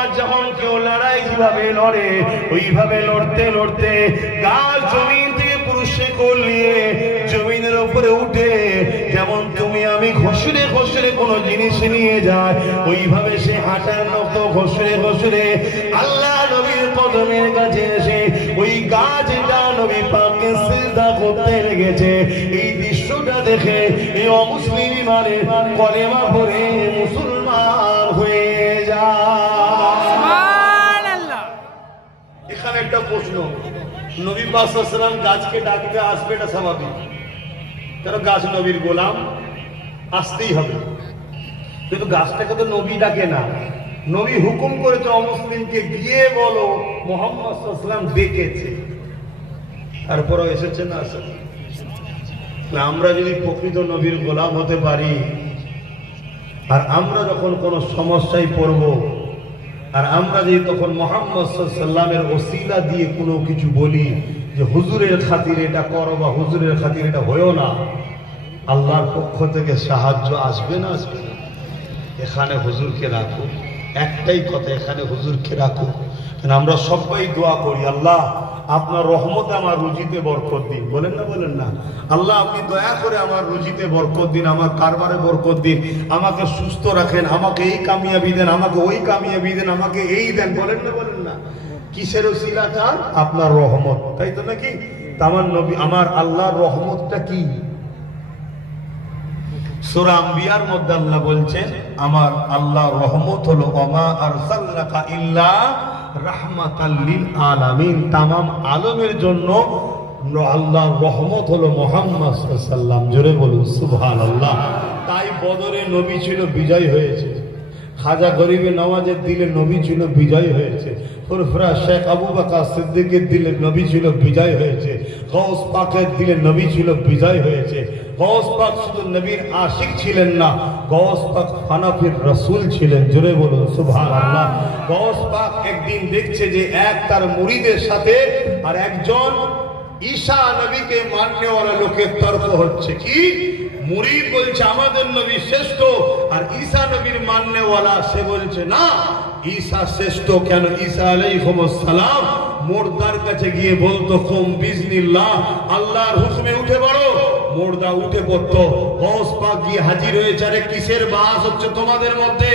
আর যখন কেউ লড়াই যেভাবে লড়ে ওইভাবে লড়তে লড়তে গাছ জমিন থেকে পুরুষে করলিয়ে জমিনের উপরে উঠে যেমন তুমি আমি ঘষরে ঘষরে কোনো জিনিস নিয়ে যায় ওইভাবে সে হাঁটার মতো ঘষরে ঘষরে আল্লাহ নবীর কদমের কাছে এসে ওই গাছটা নবী পাককে সিজদা করতে লেগেছে। এই দৃশ্যটা দেখে এই অমুসলিম মানে কলেমা পড়ে মুসলমান হয়ে যায়। সুবহানাল্লাহ। এখানে একটা প্রশ্ন, নবী পাক সাল্লাল্লাহু আলাইহি ওয়াসাল্লাম গাছকে ডাকতে আসবে, এটা স্বাভাবিক, কারণ গাছ নবীর গোলাম, আসতেই হবে। কিন্তু গাছটাকে তো নবী ডাকে না, নবী হুকুম করেছে অমুসলিমকে গিয়ে বলো মুহাম্মদ সাল্লাল্লাহু আলাইহি ওয়াসাল্লাম ডেকেছে, তারপরও এসেছে না আসে। আমরা যদি প্রকৃত নবীর গোলাম হতে পারি আর আমরা যখন কোনো সমস্যায় পড়ব আর আমরা যদি তখন মুহাম্মদ সাল্লাল্লাহু আলাইহি ওয়াসাল্লামের ওসিলা দিয়ে কোনো কিছু বলি যে হুজুরের খাতিরে এটা করো বা হুজুরের খাতিরে এটা হয়ও না, আল্লাহর পক্ষ থেকে সাহায্য আসবে না আসবে না? এখানে হুজুরকে রাখো, একটাই কথা, এখানে হুজুরকে রাখো। কারণ আমরা সবাই দোয়া করি আল্লাহ আপনার রহমতে আমার রুজিতে বরকত দিন, বলেন না বলেন না? আল্লাহ আপনি দয়া করে আমার রুজিতে বরকত দিন, আমার কারবারে বরকত দিন, আমাকে সুস্থ রাখেন, আমাকে এই কামিয়াবি দেন, আমাকে ওই কামিয়াবি দেন, আমাকে এই দেন, বলেন না বলেন না? কিসের ওসিলা চান? আপনার রহমত, তাই তো নাকি? আমার নবী আমার আল্লাহর রহমতটা কি? সূরা আম্বিয়ার মধ্যে আল্লাহ বলছেন আমার আল্লাহর রহমত হলো ওমা আরসালনাকা ইল্লা রাহমাতাল লিল আলামিন, তামাম আলমের জন্য আল্লাহর রহমত হলো মুহাম্মদ সাল্লাল্লাহু আলাইহি ওয়াসাল্লাম। জোরে বলুন সুবহানাল্লাহ। তাই বদরে নবী ছিল, বিজয় হয়েছে। খাজা গরিবে নওয়াজের দিলে নবী ছিল, বিজয় হয়েছে। ফুরফুরা শেখ আবু বকর সিদ্দিকের দিলে নবী ছিল, বিজয় হয়েছে। গৌস পাকের দিলে নবী ছিল, বিজয় হয়েছে। গৌস পাক শুধু নবীর আশিক ছিলেন না, গৌস পাক হানাফির রাসূল ছিলেন। জোরে বলুন সুবহানাল্লাহ। গৌস পাক একদিন দেখছে যে এক তার মুরিদের সাথে আর একজন ঈসা নবীকে মাননেওয়ালা লোকের তর্ক হচ্ছে। কি? মুরিদ বলছে আমাদের নবী শ্রেষ্ঠ, আর ঈসা নবীর মাননেওয়ালা সে বলছে না ঈসা শ্রেষ্ঠ। কেন? ঈসা আলাইহিস সালাম মুর্দার কাছে গিয়ে বলতো কুম বিজনিল্লাহ, আল্লাহর হুকুমে উঠে পড়ো, মুর্দা উঠে পড়তো। গৌস পাক গিয়ে হাজির হয়েছে, আরে কিসের বাস হচ্ছে তোমাদের মধ্যে?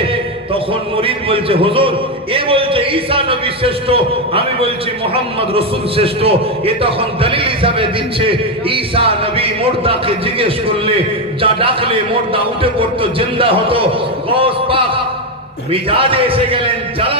তখন মুরিদ বলছে হুজুর এ বলছে ঈসা নবী শ্রেষ্ঠ, আমি বলছি মুহাম্মদ রাসূল শ্রেষ্ঠ। এ তখন দলিল হিসাবে দিচ্ছে ঈসা নবী মুর্দাকে জিজ্ঞেস করলে যা ডাকলে মুর্দা উঠে পড়তো, জিন্দা হতো। গৌস পাক মিজাজে এসে গেলেন।